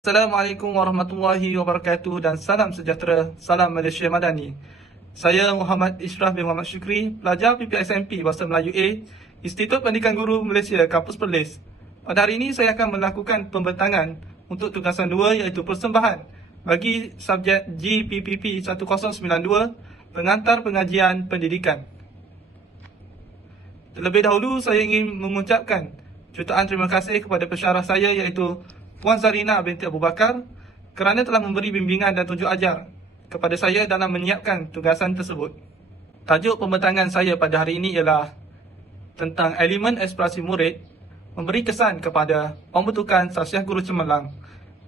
Assalamualaikum warahmatullahi wabarakatuh dan salam sejahtera, salam Malaysia Madani. Saya Muhammad Ishraf bin Muhammad Syukri, pelajar PPSMP Bahasa Melayu A, Institut Pendidikan Guru Malaysia, Kampus Perlis. Pada hari ini saya akan melakukan pembentangan untuk tugasan 2 iaitu persembahan bagi subjek GPPP 1092, Pengantar Pengajian Pendidikan. Terlebih dahulu saya ingin mengucapkan jutaan terima kasih kepada pensyarah saya iaitu Puan Zarina binti Abu Bakar kerana telah memberi bimbingan dan tunjuk ajar kepada saya dalam menyiapkan tugasan tersebut. Tajuk pembentangan saya pada hari ini ialah tentang elemen aspirasi murid memberi kesan kepada pembentukan Sasiah Guru Cemerlang.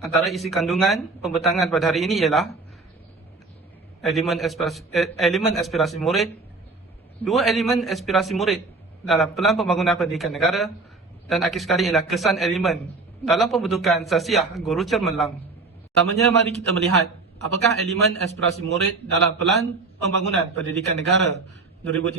Antara isi kandungan pembentangan pada hari ini ialah elemen aspirasi murid, 2 elemen aspirasi murid dalam Pelan Pembangunan Pendidikan Negara, dan akhir sekali ialah kesan elemen dalam pembentukan Sasiah Guru Cemerlang. Pertamanya, mari kita melihat apakah elemen aspirasi murid dalam Pelan Pembangunan Pendidikan Negara 2013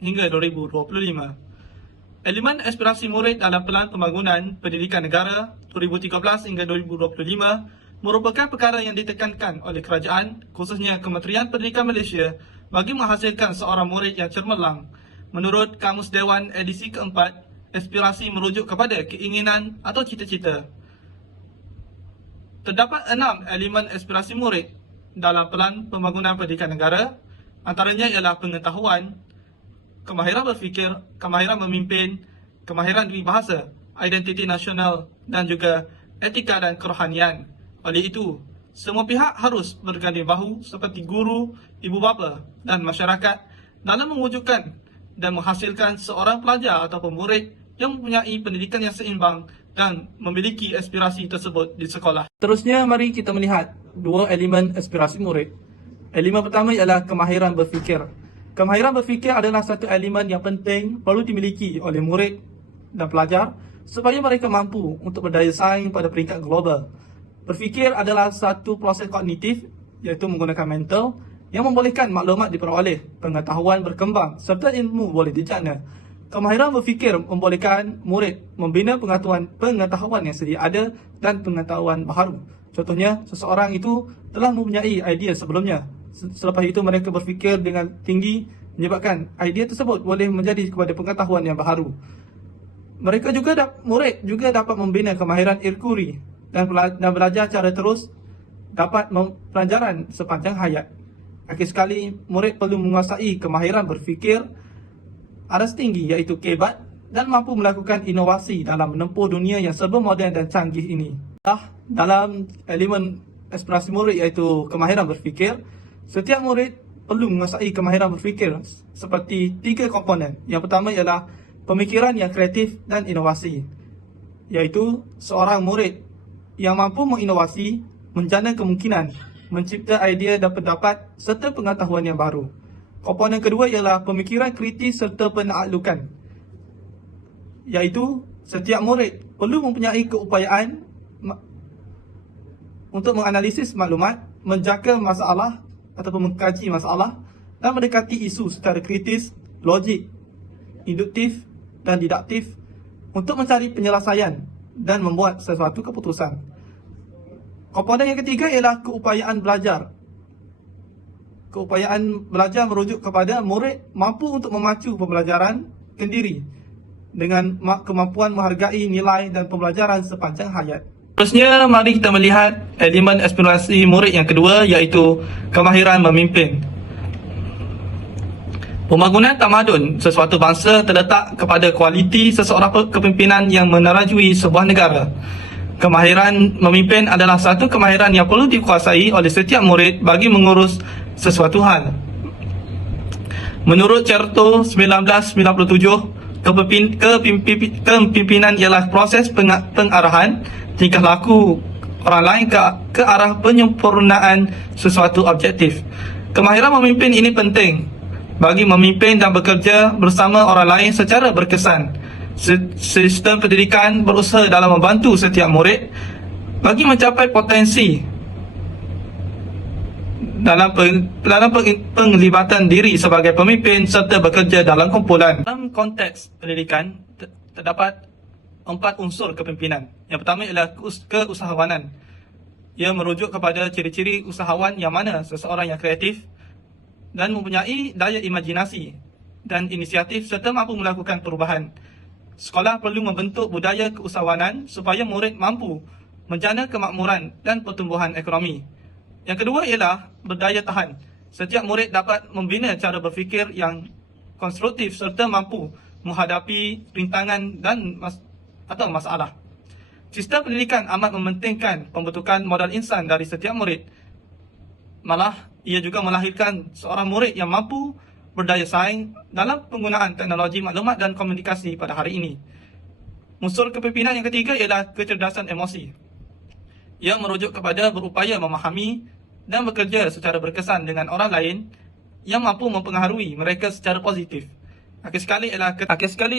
hingga 2025. Elemen aspirasi murid dalam Pelan Pembangunan Pendidikan Negara 2013 hingga 2025 merupakan perkara yang ditekankan oleh kerajaan, khususnya Kementerian Pendidikan Malaysia, bagi menghasilkan seorang murid yang cemerlang. Menurut Kamus Dewan edisi keempat, aspirasi merujuk kepada keinginan atau cita-cita. Terdapat 6 elemen aspirasi murid dalam Pelan Pembangunan Pendidikan Negara. Antaranya ialah pengetahuan, kemahiran berfikir, kemahiran memimpin, kemahiran diri bahasa, identiti nasional dan juga etika dan kerohanian. Oleh itu, semua pihak harus berganding bahu seperti guru, ibu bapa dan masyarakat dalam mewujudkan dan menghasilkan seorang pelajar atau murid yang mempunyai pendidikan yang seimbang dan memiliki aspirasi tersebut di sekolah. Terusnya, mari kita melihat 2 elemen aspirasi murid. Elemen pertama ialah kemahiran berfikir. Kemahiran berfikir adalah satu elemen yang penting perlu dimiliki oleh murid dan pelajar supaya mereka mampu untuk berdaya saing pada peringkat global. Berfikir adalah satu proses kognitif iaitu menggunakan mental yang membolehkan maklumat diperoleh, pengetahuan berkembang serta ilmu boleh dicerna. Kemahiran berfikir membolehkan murid membina pengetahuan yang sedia ada dan pengetahuan baharu. Contohnya, seseorang itu telah mempunyai idea sebelumnya. Selepas itu mereka berfikir dengan tinggi menyebabkan idea tersebut boleh menjadi kepada pengetahuan yang baharu. Murid juga dapat membina kemahiran irkuri dan belajar cara terus dapat pelajaran sepanjang hayat. Akhir sekali, murid perlu menguasai kemahiran berfikir aras tinggi iaitu kebat dan mampu melakukan inovasi dalam menempuh dunia yang serba moden dan canggih ini. Dalam elemen aspirasi murid iaitu kemahiran berfikir, setiap murid perlu menguasai kemahiran berfikir seperti 3 komponen. Yang pertama ialah pemikiran yang kreatif dan inovasi, iaitu seorang murid yang mampu menginovasi, menjana kemungkinan, mencipta idea dan pendapat serta pengetahuan yang baru. Komponen kedua ialah pemikiran kritis serta penaklukan, iaitu setiap murid perlu mempunyai keupayaan untuk menganalisis maklumat, menjangka masalah ataupun mengkaji masalah dan mendekati isu secara kritis, logik, induktif dan didaktif untuk mencari penyelesaian dan membuat sesuatu keputusan. Komponen yang ketiga ialah keupayaan belajar. Keupayaan belajar merujuk kepada murid mampu untuk memacu pembelajaran kendiri dengan kemampuan menghargai nilai dan pembelajaran sepanjang hayat. Terusnya, mari kita melihat elemen aspirasi murid yang kedua iaitu kemahiran memimpin. Pembangunan tamadun sesuatu bangsa terletak kepada kualiti seseorang kepimpinan yang menerajui sebuah negara. Kemahiran memimpin adalah satu kemahiran yang perlu dikuasai oleh setiap murid bagi mengurus sesuatu hal. Menurut Certo 1997, kepimpinan ialah proses pengarahan tingkah laku orang lain ke arah penyempurnaan sesuatu objektif. Kemahiran memimpin ini penting bagi memimpin dan bekerja bersama orang lain secara berkesan. Sistem pendidikan berusaha dalam membantu setiap murid bagi mencapai potensi dalam penglibatan diri sebagai pemimpin serta bekerja dalam kumpulan. Dalam konteks pendidikan terdapat 4 unsur kepimpinan. Yang pertama ialah keusahawanan. Ia merujuk kepada ciri-ciri usahawan yang mana seseorang yang kreatif dan mempunyai daya imajinasi dan inisiatif serta mampu melakukan perubahan. Sekolah perlu membentuk budaya keusahawanan supaya murid mampu menjana kemakmuran dan pertumbuhan ekonomi. Yang kedua ialah berdaya tahan. Setiap murid dapat membina cara berfikir yang konstruktif serta mampu menghadapi rintangan dan atau masalah. Sistem pendidikan amat mementingkan pembentukan modal insan dari setiap murid. Malah, ia juga melahirkan seorang murid yang mampu berdaya saing dalam penggunaan teknologi maklumat dan komunikasi pada hari ini. Unsur kepimpinan yang ketiga ialah kecerdasan emosi. Ia merujuk kepada berupaya memahami dan bekerja secara berkesan dengan orang lain yang mampu mempengaruhi mereka secara positif. Akhir sekali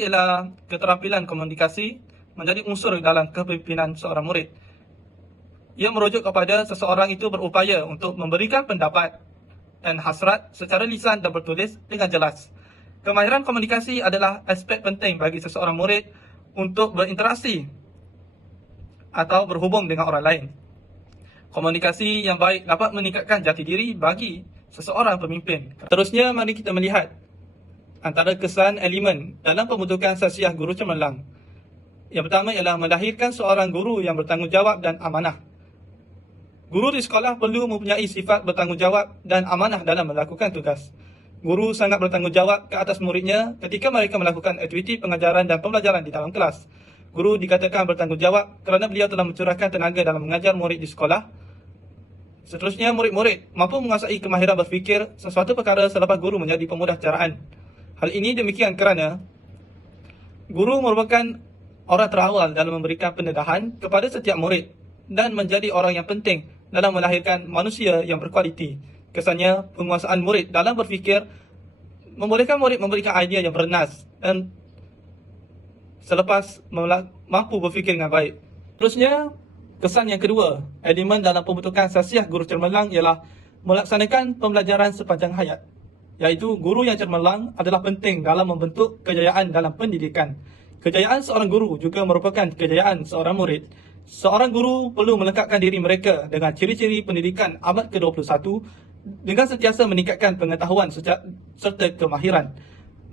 ialah keterampilan komunikasi menjadi unsur dalam kepimpinan seorang murid. Ia merujuk kepada seseorang itu berupaya untuk memberikan pendapat dan hasrat secara lisan dan bertulis dengan jelas. Kemahiran komunikasi adalah aspek penting bagi seseorang murid untuk berinteraksi atau berhubung dengan orang lain. Komunikasi yang baik dapat meningkatkan jati diri bagi seseorang pemimpin. Terusnya, mari kita melihat antara kesan elemen dalam pembentukan sasiah guru cemerlang. Yang pertama ialah melahirkan seorang guru yang bertanggungjawab dan amanah. Guru di sekolah perlu mempunyai sifat bertanggungjawab dan amanah dalam melakukan tugas. Guru sangat bertanggungjawab ke atas muridnya ketika mereka melakukan aktiviti pengajaran dan pembelajaran di dalam kelas. Guru dikatakan bertanggungjawab kerana beliau telah mencurahkan tenaga dalam mengajar murid di sekolah. Seterusnya, murid-murid mampu menguasai kemahiran berfikir sesuatu perkara selepas guru menjadi pemudah caraan. Hal ini demikian kerana guru merupakan orang terawal dalam memberikan pendedahan kepada setiap murid dan menjadi orang yang penting dalam melahirkan manusia yang berkualiti. Kesannya, penguasaan murid dalam berfikir membolehkan murid memberikan idea yang bernas dan selepas mampu berfikir dengan baik. Terusnya, kesan yang kedua, elemen dalam pembentukan sasiah guru cemerlang ialah melaksanakan pembelajaran sepanjang hayat. Iaitu, guru yang cemerlang adalah penting dalam membentuk kejayaan dalam pendidikan. Kejayaan seorang guru juga merupakan kejayaan seorang murid. Seorang guru perlu melengkapkan diri mereka dengan ciri-ciri pendidikan abad ke-21 dengan sentiasa meningkatkan pengetahuan serta kemahiran.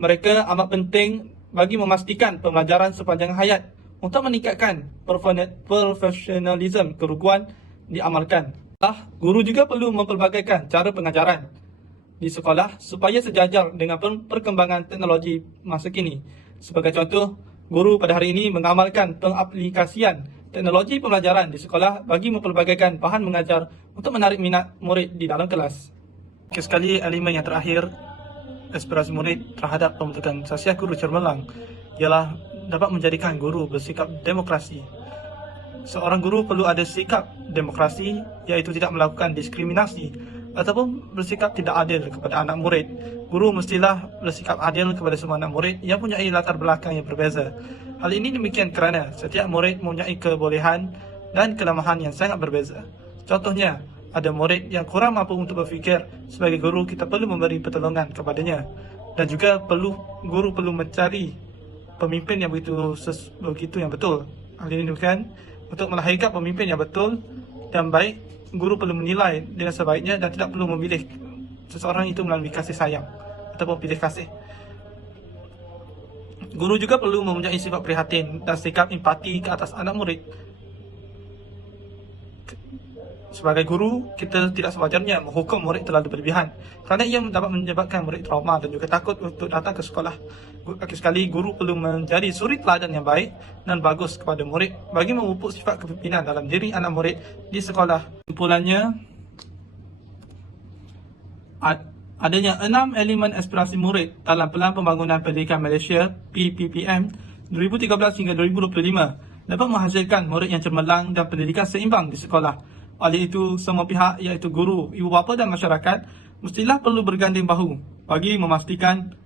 Mereka amat penting bagi memastikan pembelajaran sepanjang hayat untuk meningkatkan profesionalisme keruguan diamalkan. Guru juga perlu mempelbagaikan cara pengajaran di sekolah supaya sejajar dengan perkembangan teknologi masa kini. Sebagai contoh, guru pada hari ini mengamalkan pengaplikasian teknologi pembelajaran di sekolah bagi mempelbagaikan bahan mengajar untuk menarik minat murid di dalam kelas. Sekali elemen yang terakhir, aspirasi murid terhadap pembentukan sasiah guru cemerlang ialah dapat menjadikan guru bersikap demokrasi. Seorang guru perlu ada sikap demokrasi, iaitu tidak melakukan diskriminasi ataupun bersikap tidak adil kepada anak murid. Guru mestilah bersikap adil kepada semua anak murid yang mempunyai latar belakang yang berbeza. Hal ini demikian kerana setiap murid mempunyai kebolehan dan kelemahan yang sangat berbeza. Contohnya, ada murid yang kurang mampu untuk berfikir. Sebagai guru, kita perlu memberi pertolongan kepadanya. Dan juga guru perlu mencari pemimpin yang begitu yang betul. Hal ini demikian, untuk melahirkan pemimpin yang betul dan baik, guru perlu menilai dengan sebaiknya dan tidak perlu memilih seseorang itu melalui kasih sayang ataupun pilih kasih. Guru juga perlu mempunyai sifat prihatin dan sikap empati ke atas anak murid. Sebagai guru, kita tidak sewajarnya menghukum murid terlalu berlebihan kerana ia dapat menyebabkan murid trauma dan juga takut untuk datang ke sekolah. Akhir sekali, guru perlu menjadi suri teladan yang baik dan bagus kepada murid bagi memupuk sifat kepimpinan dalam diri anak murid di sekolah. Kesimpulannya, adanya 6 elemen aspirasi murid dalam Pelan Pembangunan Pendidikan Malaysia PPPM 2013 hingga 2025 dapat menghasilkan murid yang cemerlang dan pendidikan seimbang di sekolah. Oleh itu, semua pihak iaitu guru, ibu bapa dan masyarakat mestilah perlu berganding bahu bagi memastikan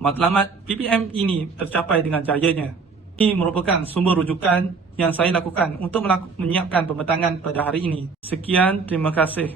matlamat PPM ini tercapai dengan jayanya. Ini merupakan sumber rujukan yang saya lakukan untuk menyiapkan pembentangan pada hari ini. Sekian, terima kasih.